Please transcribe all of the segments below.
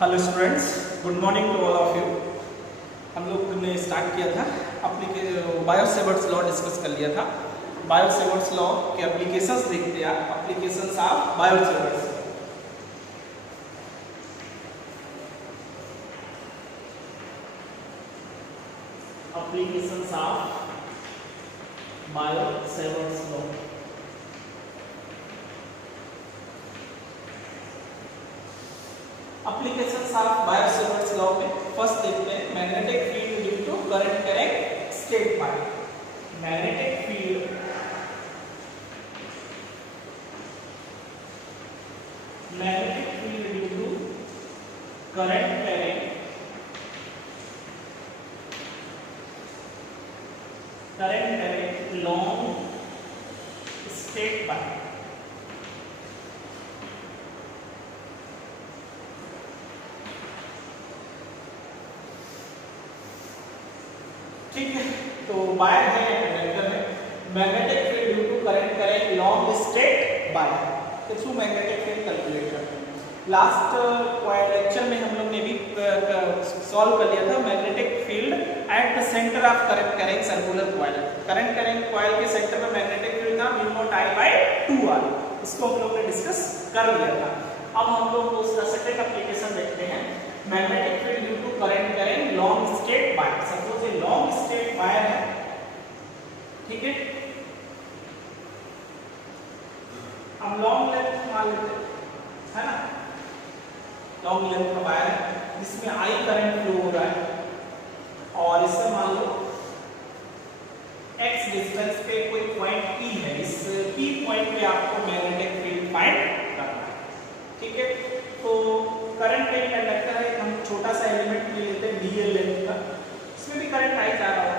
Hello students, good morning to all of you. हम लोग ने स्टार्ट किया था बायो सेवर्ट्स लॉ डिस्कस कर लिया था। बायो सेवर्ट्स लॉ के एप्लीकेशंस देखते हैं आप, applications of Biot Savart's. Applications of Biot Savart's law. Applications of Biot Savart's law में फर्स्ट देखते हैं magnetic field due to current carrying straight part. Magnetic field due to current carrying long straight part. ठीक है, तो wire है conductor है। Magnetic field due to current carrying long straight wire के through magnetic field calculate करते हैं। Last lecture में हम लोग ने भी सॉल्व कर लिया था magnetic field at the centre of current carrying circular coil. Current carrying coil के सेंटर में मैग्नेटिक फील्ड था mu naught I by 2r। इसको हम लोग ने डिस्कस कर लिया था। अब हम लोग उसका सेकंड एप्लीकेशन देखते हैं magnetic field due to current carrying long straight wire. Suppose ये लॉन्ग स्ट्रेट वायर है, ठीक है। हम लॉन्ग लेंथ मान लेते है ना, लॉन्ग लेंथ का वायर है जिसमें I करंट फ्लो हो रहा है और इससे मान लो x डिस्टेंस पे कोई पॉइंट P है। इस P पॉइंट पे आपको मैग्नेटिक फील्ड फाइंड करना है, ठीक है। तो करंट एक कंडक्टर है, हम छोटा सा एलिमेंट ले लेते हैं dl लेंथ का, इसमें भी करंट आई जा रहा है।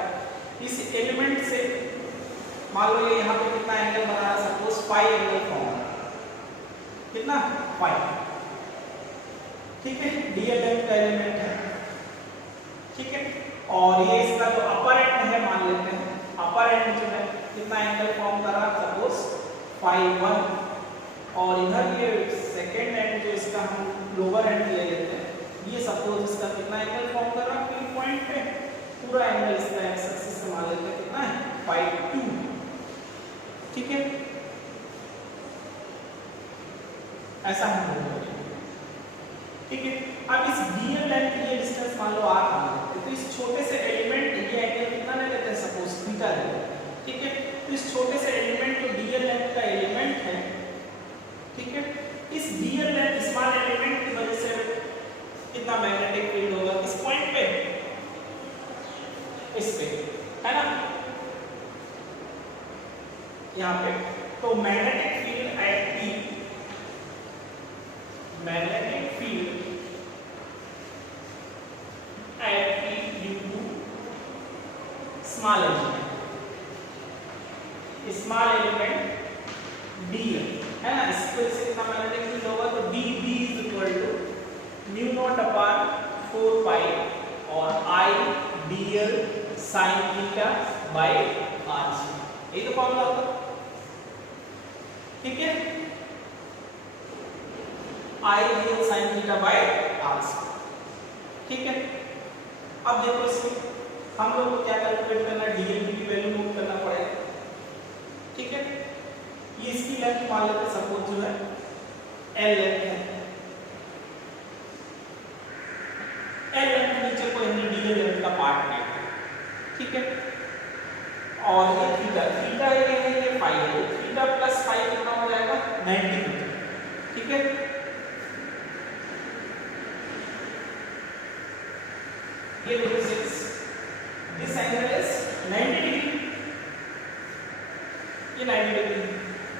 इस एलिमेंट से मान लो ये यहाँ पे कितना एंगल बना रहा है, सपोज फाई एंगल फॉर्म है, कितना फाई, ठीक है। dl लेंथ का एलिमेंट है, ठीक है। और ये इसका जो अपर एंड है मान लेते हैं, अपर एंड जो है कितना एंगल फॉर्म कर रहा है, सपोज फाई 1। और इधर ये सेकेंड एंड जो इसका हम लोअर एंड ले लेते हैं, ये सपोज इसका कितना एंगल फॉर्म कर रहा है P पॉइंट पे, पूरा एंगल इसका एक्स एक्सिस से मान लेते हैं कितना है फाई 2, ठीक है। ऐसा हम लोग ठीक है। अब इस dl लेंथ की ये डिस्टेंस मान लो r मान लेते हैं, तो इस छोटे से एलिमेंट ये एंगल कितना ले लेते हैं, सपोज थीटा ले लेते हैं, ठीक है। तो इस छोटे से एलिमेंट जो dl लेंथ का एलिमेंट है, ठीक है, इस dl लेंथ स्मॉल एलिमेंट की वजह से कितना मैग्नेटिक फील्ड होगा इस पॉइंट पे, इस पे, है ना, यहाँ पे। तो magnetic field at P, magnetic field at P due to small element dl, है ना, इसको से कितना मैग्नेटिक फील्ड होगा, तो dB is equal to mu naught upon 4 pi और I dl sin theta by r। यही तो फॉर्मूला होता, ठीक है। I dl sin theta by r, ठीक है। अब देखो इसमें हम लोग को क्या कैलकुलेट करना है, dl की वैल्यू नोट करना पड़ेगा, ठीक है। ये इसकी लेंथ मान लेते हैं, सपोज जो है L लेंथ है, L लेंथ नीचे कोई हमने dl लेंथ का पार्ट लिया, ठीक है। और ये थीटा ये फाई है, थीटा प्लस फाई कितना हो जाएगा 90 डिग्री, ठीक है। ये देखो दिस एंगल इज 90 डिग्री, ये 90 डिग्री।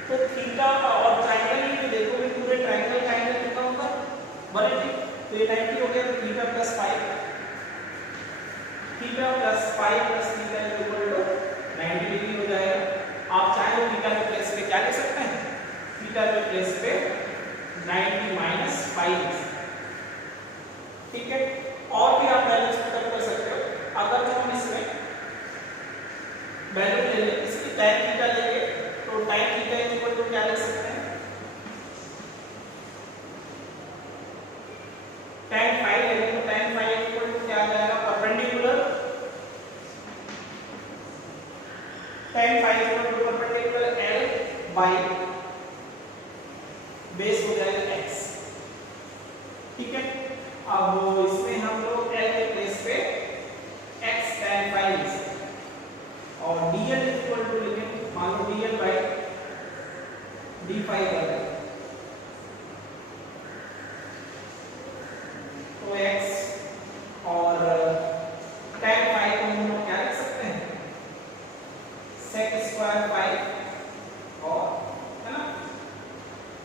तो थीटा और ट्रायंगल की देखोगे पूरे ट्रायंगल का एंगल कितना होगा 180, तो ये 90 हो गया, तो theta plus phi plus theta equal to 90 degree हो जाएगा। आप चाहे तो थीटा के प्लेस पे क्या लिख सकते हैं, थीटा के प्लेस पे 90 माइनस फाई, ठीक है। और भी आप वैल्यूज पुट कर सकते हो। अगर जो हम इसमें वैल्यू ले लें, इसकी tan थीटा लेंगे तो tan थीटा इक्वल टू क्या लिख सकते हैं, tan phi ले लें तो tan phi इक्वल टू क्या आ जाएगा, perpendicular, tan phi equal to perpendicular l by base हो जाएगा x, ठीक है। अब इसमें हम लोग l के प्लेस पे x tan phi लिख सकते हैं और dl इक्वल टू लिखें, मान लो dl बाई d phi बराबर तो x और tan phi को हम लोग क्या लिख सकते हैं, sec स्क्वायर phi और है ना,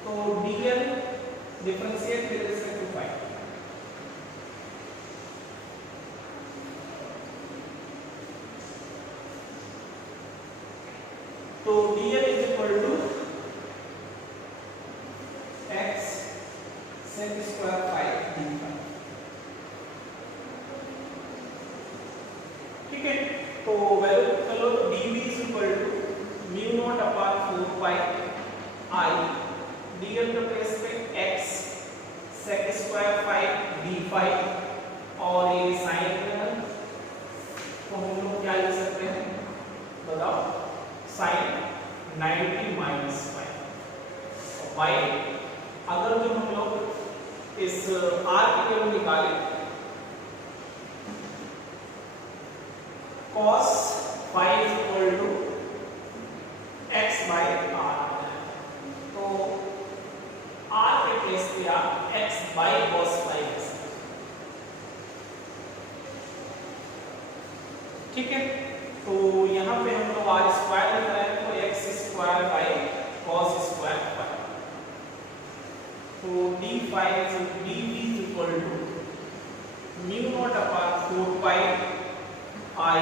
तो dl differentiate with respect to phi, तो dl is equal to x sec square phi d phi, ठीक है। तो वैल्यू चलो dv is equal to mu naught upon 4 pi i dl के प्लेस पे x sec square phi d phi और ये sin को हम लोग क्या लिख सकते हैं बताओ, sin 90 माइनस phi और y अगर जो हम लोग इस r की वैल्यू निकालें cos phi is equal to x by r, तो r के प्लेस पे आप x by cos phi लिख सकते हैं, ठीक है। तो यहाँ पे हम लोग r स्क्वायर लिख रहे हैं तो x square by cos square phi, तो d phi dv is equal to mu naught upon 4 pi i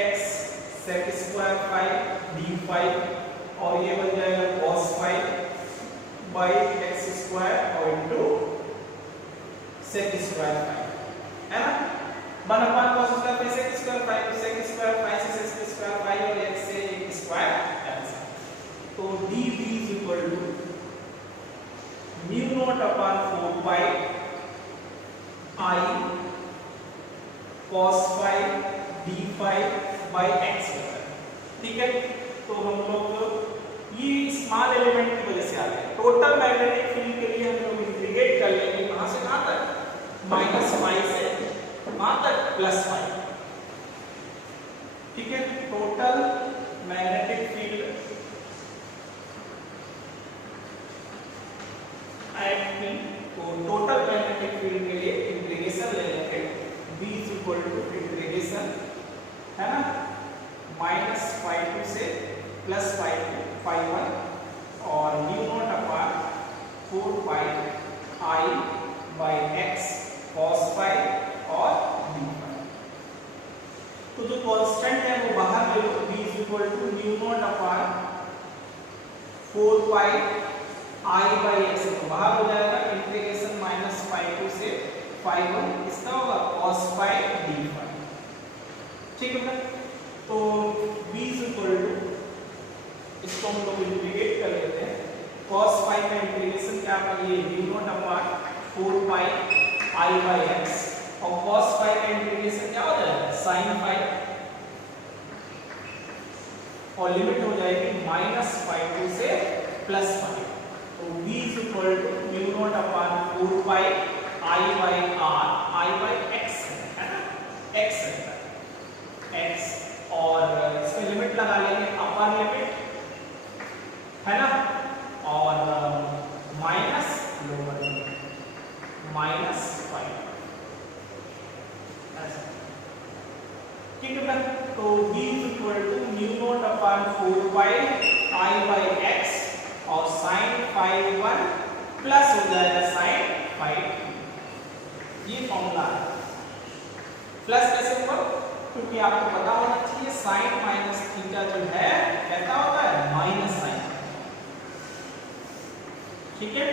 x sec square phi d phi और ये बन जाएगा cos phi by x square और इनटू sec स्क्वायर phi, है ना, 1 upon cos square phi sec square phi, तो sec square phi से sec square phi और x से एक स्क्वायर कैंसिल, तो dv is equal to mu naught upon 4 pi i cos phi d phi by x होता है, ठीक है। तो हम लोग ये स्मॉल एलिमेंट की वजह से आते हैं, टोटल मैग्नेटिक फील्ड के लिए हम लोग इंटीग्रेट कर लेंगे कहां से कहां तक, माइनस पाई से कहां तक, प्लस पाई, ठीक है। टोटल मैग्नेटिक फील्ड तो टोटल मैग्नेटिक फील्ड के लिए इंटीग्रेशन ले लेंगे v is equal to integration, है ना, माइनस फाई 2 से प्लस फाई 2 फाई 1 और mu naught upon 4 pi i by x cos phi और d phi, तो जो कांस्टेंट है वो बाहर ले लो, v is equal to mu naught upon 4 pi i by x तो बाहर हो जाएगा, इंटीग्रेशन माइनस फाई 2 से फाई 1 इसका होगा cos phi d phi, ठीक है। तो v इज इक्वल टू इसको हम लोग इंटीग्रेट कर लेते हैं, cos phi का इंटीग्रेशन क्या होगा, ये mu naught upon 4 pi i by x और cos phi का इंटीग्रेशन क्या हो जाएगा, sin phi और लिमिट हो जाएगी माइनस फाई 2 से प्लस फाई, तो v is equal to mu naught upon 4 pi i by r i by x है ना, x है x और इसमें लिमिट लगा लेंगे अपर लिमिट, है ना, और minus lower limit minus phi, ठीक है। तो v is equal to mu naught upon 4 pi i by x और sin phi 1 प्लस हो जाएगा sin phi 2, ये फॉर्मूला है। प्लस कैसे हुआ, क्योंकि आपको पता होना चाहिए sin माइनस थीटा जो है कहता होता है माइनस sin, ठीक है।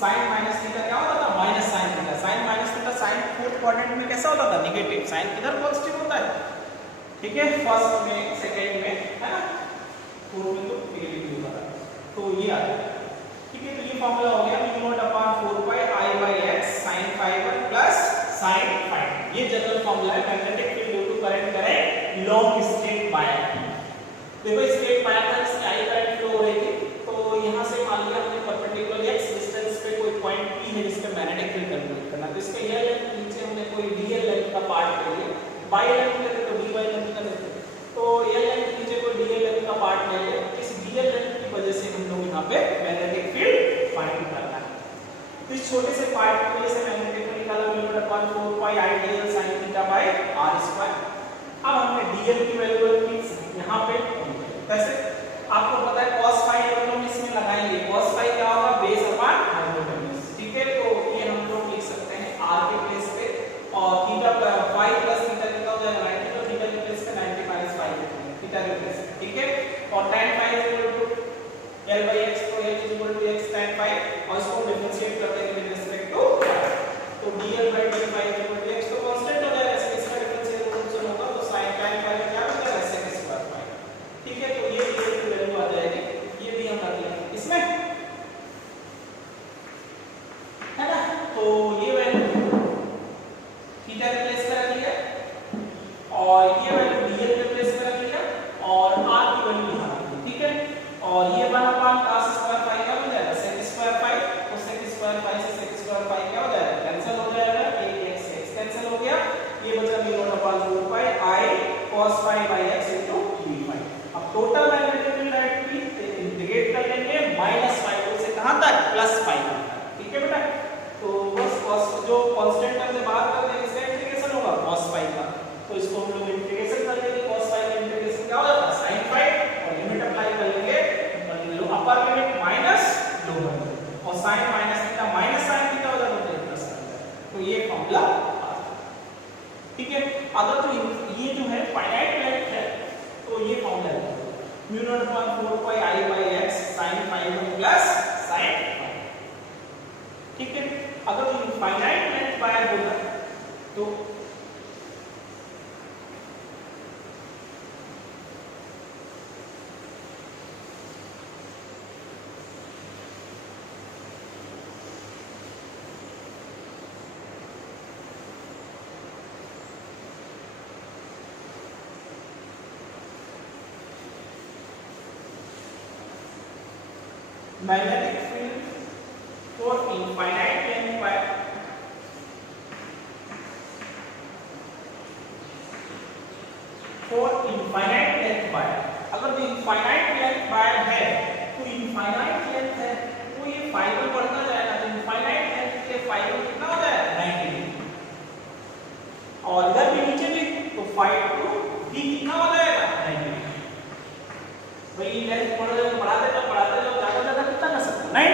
sin माइनस थीटा क्या होता था, minus sin theta, sin minus theta sin fourth quadrant में कैसा होता था, नेगेटिव, sin किधर पॉजिटिव होता है, ठीक है, फर्स्ट में सेकंड में, है ना, फोर्थ में तो नेगेटिव होता है, तो ये आ जाएगा, ठीक ठीक है, तो ये फॉर्मूला हो गया mu naught upon 4 pi I by x sin phi 1 plus sin phi 2। ये जनरल फॉर्मूला है magnetic field due to current करें लॉन्ग स्ट्रेट वायर। देखो स्ट्रेट वायर पर इसमें आई करंट फ्लो हो रही थी, तो यहां से मान लिया हमने परपेंडिकुलर x डिस्टेंस पे कोई पॉइंट P है जिसपे मैग्नेटिक फील्ड कैलकुलेट करना है। तो इसका ये लेंथ नीचे हमने कोई dl लेंथ का पार्ट ले लिया, बाय लेंथ लेते तो dy लेंथ का लेते, तो l लेंथ नीचे कोई dl लेंथ का पार्ट ले लिया। इस dl लेंथ की वजह से हम लोग यहां पे मैग्नेटिक फील्ड फाइंड करना है। तो इस छोटे से पार्ट की वजह से मैग्नेटिक फील्ड निकाला mu naught upon 4 pi I dl sin theta by r square. अब हमने dl की वैल्यू रखी यहां पे, कैसे आपको पता है cos phi हाइपोटेन्यूज में लगाएंगे। cos phi क्या होगा, बेस अपॉन हाइपोटेन्यूज, ठीक है। तो ये हम लोग लिख सकते हैं r के प्लेस पे, और थीटा phi प्लस थीटा कितना हो जाएगा 90, तो थीटा के प्लेस पे 90 माइनस phi थीटा के प्लेस, ठीक है। और tan phi l by x, तो l is equal to x tan phi, और इसको डिफरेंशिएट कर देंगे विद रिस्पेक्ट टू, तो dl by dl phi is equal to x, तो कांस्टेंट हो जाएगा, इसका डिफरेंशिएशन होगा तो sin tan phi का क्या हो जाएगा sec स्क्वायर phi, ठीक है। तो ये dl की वैल्यू आ जाएगी, ये भी हम रख लेंगे इसमें, है ना। तो ये वैल्यू थीटा के प्लेस पे रख लिया, और ये वैल्यू dl के प्लेस पे रख लिया, और r की वैल्यू यहां रख ली, ठीक है। और ये 1 अपॉन cos स्क्वायर phi क्या हो जाएगा sec स्क्वायर phi, तो sec स्क्वायर phi से sec स्क्वायर phi क्या हो जाएगा, कैंसिल हो जाएगा, एक x से x कैंसिल हो गया, ये बचा mu naught upon 4 pi I cos phi by x into d phi। अब total magnetic field at p से इंटीग्रेट कर लेंगे माइनस phi से कहां तक, प्लस phi तक, ठीक है बेटा। तो बस cos जो कांस्टेंट टर्म से बाहर कर देंगे इसका इंटीग्रेशन होगा cos phi का, तो इसको हम लोग इंटीग्रेशन कर देंगे, cos phi का इंटीग्रेशन क्या हो जाता है sin phi, और लिमिट अप्लाई कर लेंगे upper limit minus lower limit, और sin minus theta minus sin theta हो जाता है प्लस, तो ये फॉर्मूला, ठीक है। अगर तो ये जो है फाइनाइट लेंथ है, तो ये फॉर्मूला है mu naught upon 4 pi I by x sin phi 1 plus sin phi, ठीक है। अगर तो इनफाइनाइट लेंथ वायर होगा तो magnetic field for infinite length wire, for infinite length wire, अगर जो infinite length wire है, तो infinite length है, तो ये फाइबर बढ़ता जाएगा, तो infinite length के फाइबर कितना हो जाएगा 90 डिग्री, और इधर भी नीचे भी, तो फाइव टू भी कितना हो जाएगा 90 डिग्री। भाई लेंथ बढ़ाते जाओ ज्यादा कितना कर सकते हैं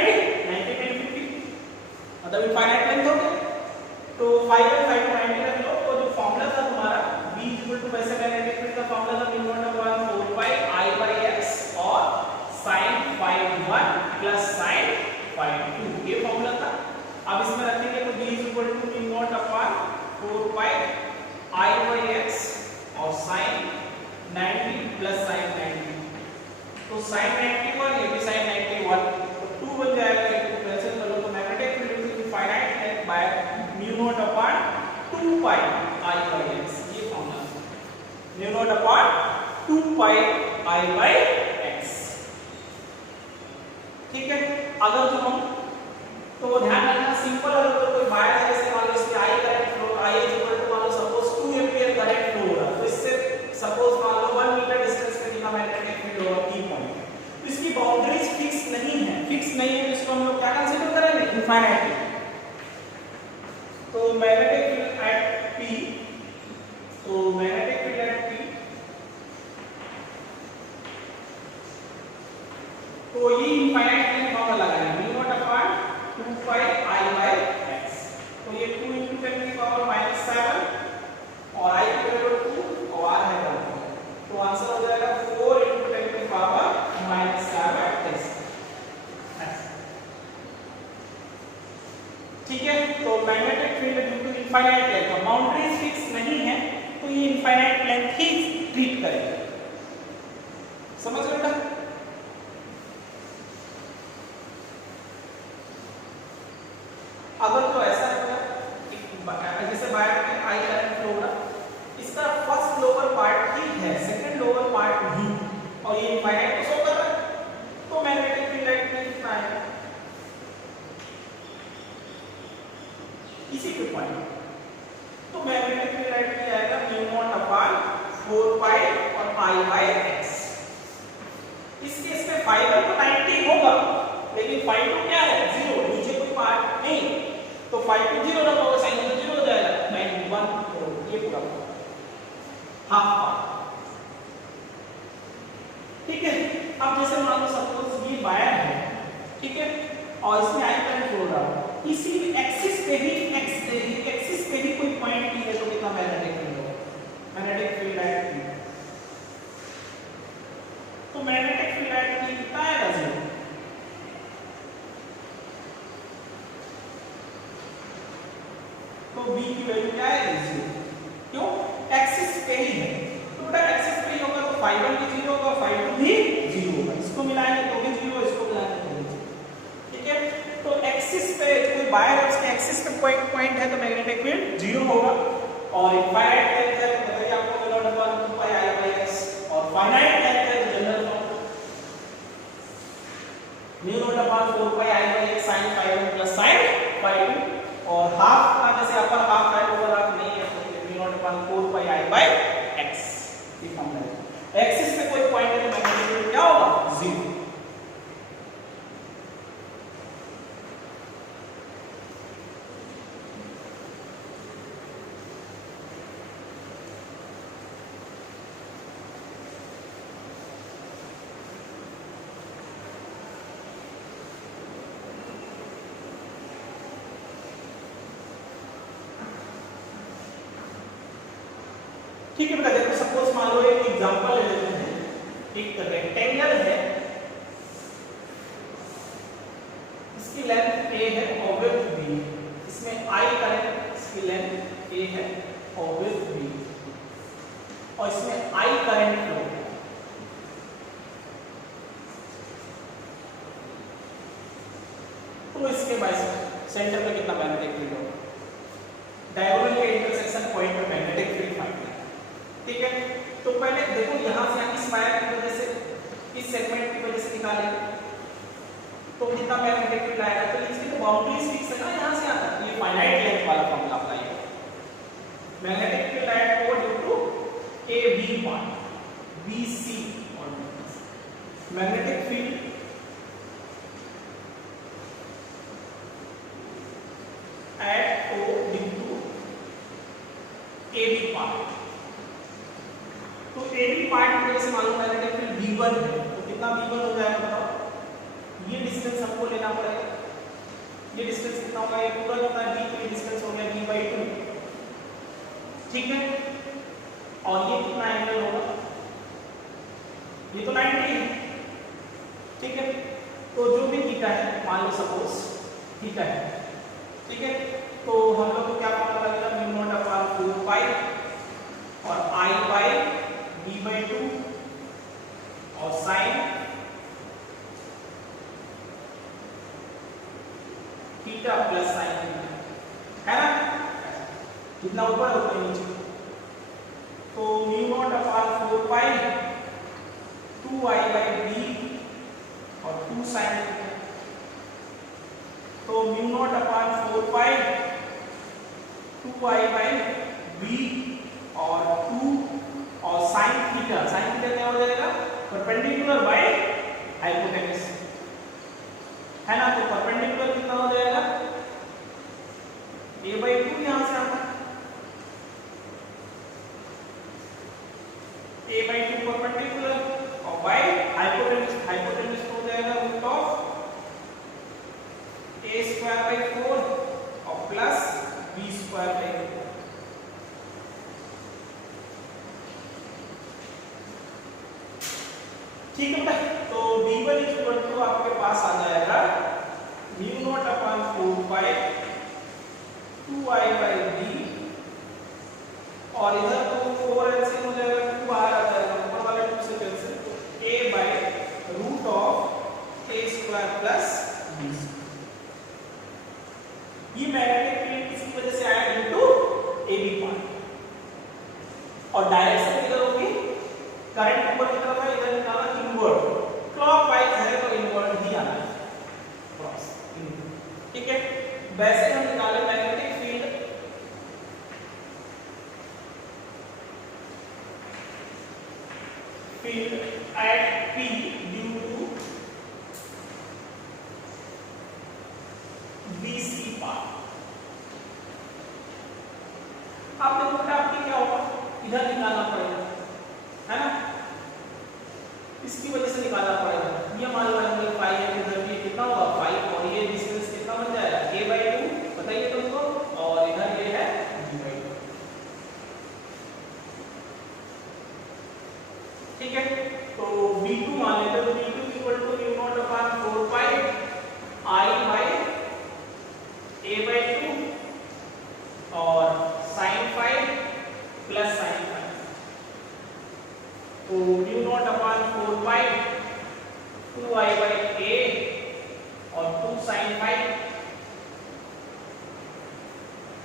90 10 50, मतलब इनफाइनाइट लेंथ हो गया, तो 5 और 5 को 90 रख लो, तो जो फार्मूला था तुम्हारा b वैसे मैग्नेटिक फील्ड का फार्मूला था mu naught upon 4 pi I by x और sin phi 1 plus sin phi 2, ये फार्मूला था। अब इसमें रखेंगे तो b mu naught upon 4 pi I by x और sin 90 प्लस sin 90, तो sin 91 ये भी sin 91, तो 2 बन जाएगा, एक को कैंसिल कर लो, तो magnetic field infinite length by mu naught upon 2 pi I by x, ये formula mu naught upon 2 pi I by x, ठीक है। अगर जो हम तो ध्यान रखना सिंपल, अगर कोई वायर है जैसे मान लो इसमें I current flow I is equal to मान लो सपोज 2 एंपियर करंट फ्लो हो रहा है, तो इससे सपोज मान लो 1 मीटर डिस्टेंस पे कितना मैग्नेटिक फील्ड होगा P पॉइंट, तो इसकी बाउंड्रीज फिक्स नहीं है, तो इसको हम लोग क्या कंसीडर करेंगे इनफाइनाइट। तो मैग्नेटिक फील्ड एट P, तो मैग्नेटिक फील्ड एट P, तो ये इनफाइनाइट लेंथ फॉर्मूला लगाएंगे mu naught upon 2 pi I by x, तो ये 2 into 10 की पावर -7 और I की वैल्यू 2 और r है 1, तो आंसर हो जाएगा 4 into 10 की पावर -7, ठीक है। तो magnetic field due to infinite length, boundaries fix नहीं है, तो ये इनफाइनाइट लेंथ ही ट्रीट करेगा, समझ लो बेटा। इसी के पॉइंट, तो मैग्नेटिक फील्ड राइट में आएगा म्यू नॉट अपॉन 4 पाई और पाई बाय x। इस केस में फाई 1 तो 90 होगा, लेकिन फाई 2 क्या है 0, नीचे कोई पार्ट नहीं, तो फाई 2 0 रखा होगा, साइन तो 0 हो जाएगा, 91 तो ये पूरा हाफ पार्ट। ठीक है, अब जैसे मान लो सपोज ये वायर है, ठीक है, और इसमें आई करंट फ्लो रहा है, इसी एक्सिस पे ही कोई पॉइंट P है, तो कितना मैग्नेटिक फील्ड होगा, मैग्नेटिक फील्ड एट P, तो मैग्नेटिक फील्ड एट P कितना आएगा 0। तो B की वैल्यू क्या आएगी 0, क्यों, एक्सिस पे ही है, तो बेटा एक्सिस पे ही होगा तो फाई 1 भी 0 होगा, फाई 2 भी 0 होगा, इसको मिलाएंगे तो भी 0, इसको मिलाएंगे तो भी 0। ठीक है, तो एक्सिस पे कोई वायर है, उसके एक्सिस पे कोई पॉइंट है तो मैग्नेटिक फील्ड 0 होगा, और इनफाइनाइट लेंथ है तो बताइए आपको mu naught upon 2 pi I by x, और फाइनाइट लेंथ है तो general form mu naught upon 4 pi I by x sin phi 1 plus sin phi 2, और हाफ का जैसे अपर हाफ है ओवर हाफ नहीं है तो mu naught upon 4 pi I by x, ये फॉर्मूला है। एक्सिस पे कोई पॉइंट है तो मैग्नेटिक फील्ड क्या होगा 0। ठीक है बेटा, देखो सपोज मान लो एक एग्जांपल ले लेते हैं, एक रेक्टेंगल है, इसकी लेंथ a है और विड्थ b, इसमें I करंट, इसकी लेंथ a है और विड्थ b, और इसमें I करंट फ्लो है। तो इसके बाइसेक्टर सेंटर पे कितना मैग्नेटिक फील्ड होगा, डायगोनल के इंटरसेक्शन पॉइंट पे मैग्नेटिक फील्ड फाइंड करना है। ठीक है, तो पहले देखो यहां से इस वायर की वजह से, इस सेगमेंट की वजह से निकालें तो कितना मैग्नेटिक फील्ड आएगा, तो इसकी तो बाउंड्रीज फिक्स है ना, यहां से आता है, ये फाइनाइट लेंथ वाला फॉर्मूला अप्लाई है। Magnetic field at O due to AB point BC, magnetic field at O due to AB point, तो AB पॉइंट की वजह से मालूम मैग्नेटिक फील्ड B1 है, तो कितना B1 हो जाएगा बताओ, ये डिस्टेंस हमको लेना पड़ेगा, ये डिस्टेंस कितना होगा, ये पूरा कितना D, तो ये डिस्टेंस हो गया B/2, ठीक है, और ये कितना एंगल होगा, ये तो 90 है, ठीक है, तो जो भी थीटा है मान लो सपोज थीटा है, ठीक है, तो हम लोग को क्या पता लगेगा, म्यू नॉट अपॉन 4 पाई और I बाय B/2 और sine theta plus sine theta, है ना, कितना ऊपर उतना नीचे, तो म्यू नॉट अपॉन 4 पाई 2I बाय B और 2 साइन थीटा, तो म्यू नॉट अपॉन 4 पाई 2I बाय B और 2 और sin थीटा क्या हो जाएगा, परपेंडिकुलर बाय हाइपोटेन्यूज, है ना, तो परपेंडिकुलर कितना हो जाएगा A/2, यहां से आता है A/2 परपेंडिकुलर और बाय हाइपोटेन्यूज हो जाएगा रूट ऑफ A²/4 और प्लस B²/4। ठीक है, तो B1 इक्वल टू आपके पास आ जाएगा म्यू नॉट अपॉन 4 पाई 2I बाय B, और इधर तो 4 एलसीएम हो जाएगा, 2 बाहर आ जाएगा, ऊपर वाले 2 से कैंसिल, तो A by root of A² plus B। ये मैग्नेटिक फील्ड किसकी वजह से आया, इनटू AB पॉइंट, और डायरेक्शन किधर होगी, करंट ऊपर की तरफ है, इधर निकालना इनवर्ड, क्लॉकवाइज है तो इनवर्ड ही आना है, क्रॉस, ठीक है। वैसे हम निकाले मैग्नेटिक फील्ड 2i/a और 2 sin phi।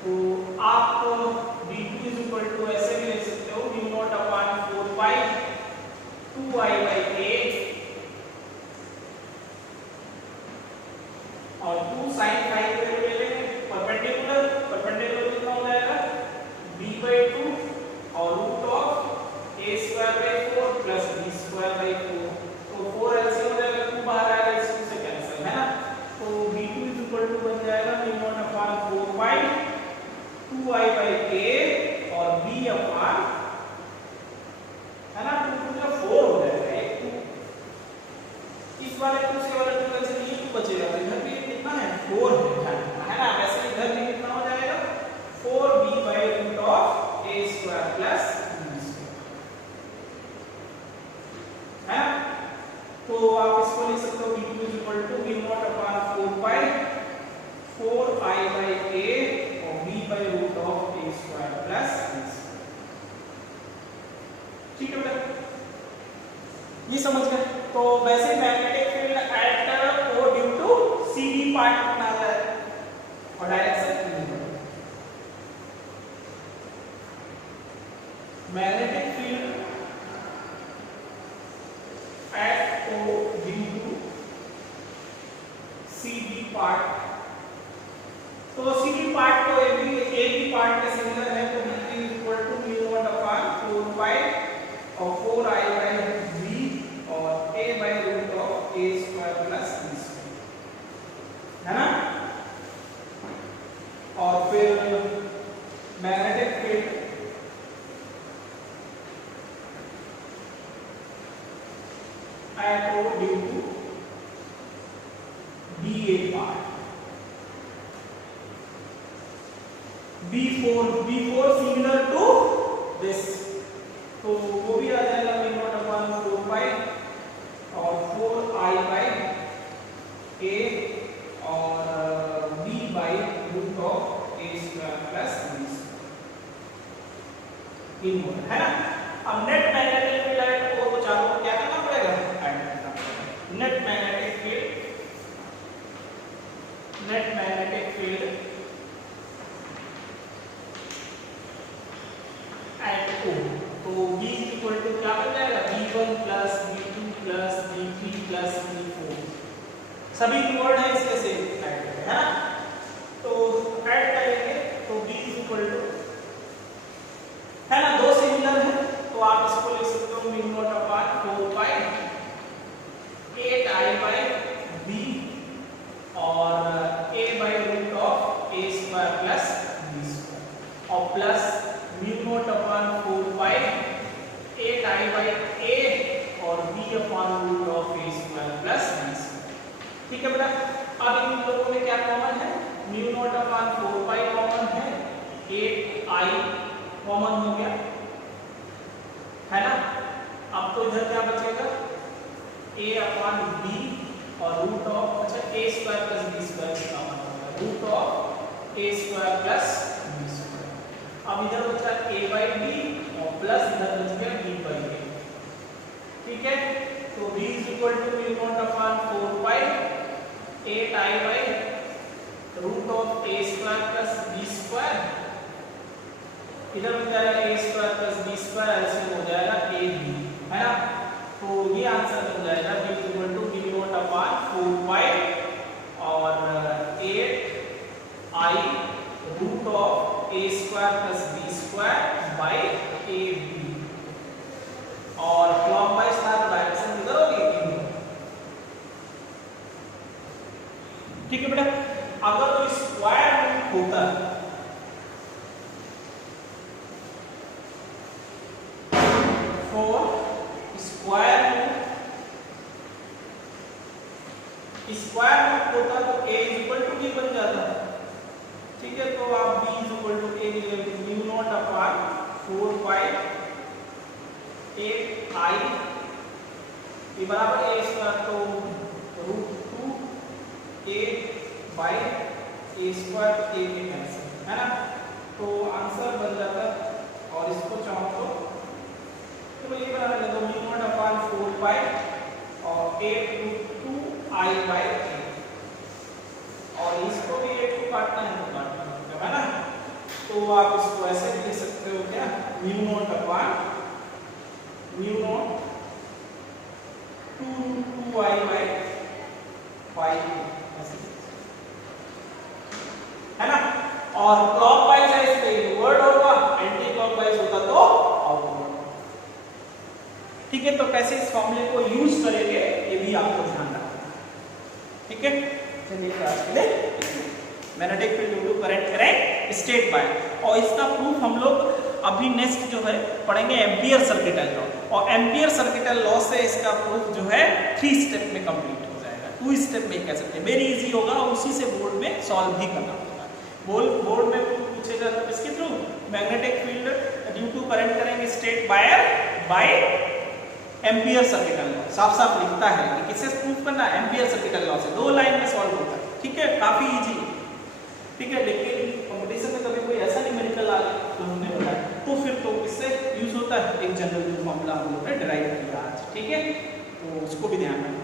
तो आप v2 ऐसे भी लिख सकते हो म्यू नॉट अपॉन 4 पाई 2i/a और 2 sin phi के लिए ले लेंगे परपेंडिकुलर कितना हो जाएगा b/2 और root of a²/4 plus b²/4। तो 4 एलसीएम हो जाएगा, 2 बाहर आएगा, इसमें से कैंसिल है ना। तो v2 बन जाएगा म्यू नॉट अपॉन 4 पाई 2i/a और b अपॉन है ना 2 का 4 हो जाएगा। एक 2 इस वाले 2 से वाले 2 कैंसिल, ये 2 बचेगा, इधर भी कितना है 4 है ना। वैसे इधर भी कितना हो जाएगा 4b/रूट ऑफ a² प्लस b² है ना। तो आप इसको लिख सकते हो v2 म्यू नॉट अपॉन 4 पाई 4i/a और b/रूट ऑफ a² प्लस b²। ठीक है बेटा, ये समझ गए। तो वैसे magnetic field at O due to CD part कितना आ रहा है और direction magnetic field at O due to CD part. तो CD पार्ट तो एक ही पार्ट के सिमिलर है, तो v3 mu naught upon 4 pi और 4i/b और a/रूट ऑफ a² प्लस b² है ना। और फिर magnetic field at O due to BA part B4 similar to this, तो वो भी आ जाएगा म्यू नॉट अपॉन 4 पाई और 4i/a और b/रूट ऑफ a² प्लस b² है ना। अब नेट मैग्नेटिक फील्ड एट ओ को चारों को क्या करना पड़ेगा ऐड करना पड़ेगा। नेट मैग्नेटिक फील्ड एट ओ, तो v इक्वल टू क्या बन जाएगा v1 plus v2 plus v3 plus v4, सभी कीवर्ड है इसके से ऐड करें है ना। तो ऐड करेंगे तो v इक्वल टू है ना, दो सिमिलर है तो आप इसको लिख सकते हो म्यू नॉट अपॉन 4 पाई 8i/b और a/रूट ऑफ a² प्लस b² और प्लस म्यू नॉट अपॉन 4 पाई 8i/a और b/रूट ऑफ a² प्लस b²। ठीक है बेटा, अब इन लोगों में क्या कॉमन है, mu naught upon 4 pi common है, 8i कॉमन हो गया है ना। अब तो इधर क्या बचेगा a/b और रूट ऑफ अच्छा a² प्लस b² कॉमन होगा, root of a² plus b²। अब इधर बचा a/b और प्लस इधर बच गया b/a। ठीक है, तो v equal to mu naught upon 4 pi 8i/ root of a² plus b², इधर बन जाएगा a² प्लस b² एलसीएम हो जाएगा ab है ना। तो ये आंसर बन जाएगा v equal to mu naught upon 4 pi और 8i root of a² plus b² by ab और क्लॉकवाइज था डायरेक्शन किधर होगी। ठीक है बेटा, अगर तो स्क्वायर रूट होता for स्क्वायर रूट होता तो a इक्वल टू b बन जाता। ठीक है, तो आप b equal to a mu naught upon 4 pi 8i ये बराबर a² तो रूट 2 a बाई a² a के कैंसिल है ना। तो आंसर बन जाता और इसको चाहो तो ये बना लेते हो म्यू नॉट अपॉन 4 पाई और 8√2I/8, और इसको भी 8 को काटना है तो काटना है ना। तो आप इसको ऐसे भी लिख सकते हो क्या, mu naught upon mu naught 2√2I/5 है ना। और क्लॉकवाइज है इसलिए इनवर्ड होगा, एंटी क्लॉकवाइज होता तो आउटवर्ड। ठीक है, तो कैसे इस फॉर्मूले को यूज करेंगे ये भी आपको ध्यान रखना है। ठीक है, चलिए आज के लिए magnetic field due to current current state by, और इसका प्रूफ हम लोग अभी नेक्स्ट जो है पढ़ेंगे एम्पियर सर्किटल लॉ, और एम्पियर सर्किटल लॉ से इसका प्रूफ जो है 3 स्टेप में कंप्लीट हो जाएगा, 2 स्टेप में कह सकते हैं, वेरी इजी होगा, और उसी से बोर्ड में सॉल्व भी करना होगा। बोर्ड में पूछेगा तो इसके through magnetic field due to current करेंगे state by Ampere circuital law, साफ साफ लिखता है कि किससे प्रूफ करना है, एम्पियर सर्किटल लॉ से, 2 लाइन में सॉल्व होता है। ठीक है, काफी इजी है। ठीक है, लेकिन कंपटीशन में कभी कोई ऐसा न्यूमेरिकल आ गया तो हमने बताया, तो फिर तो इससे यूज होता है, एक जनरल फॉर्मूला हम लोग ने डिराइव किया आज। ठीक है, तो उसको भी ध्यान रखना।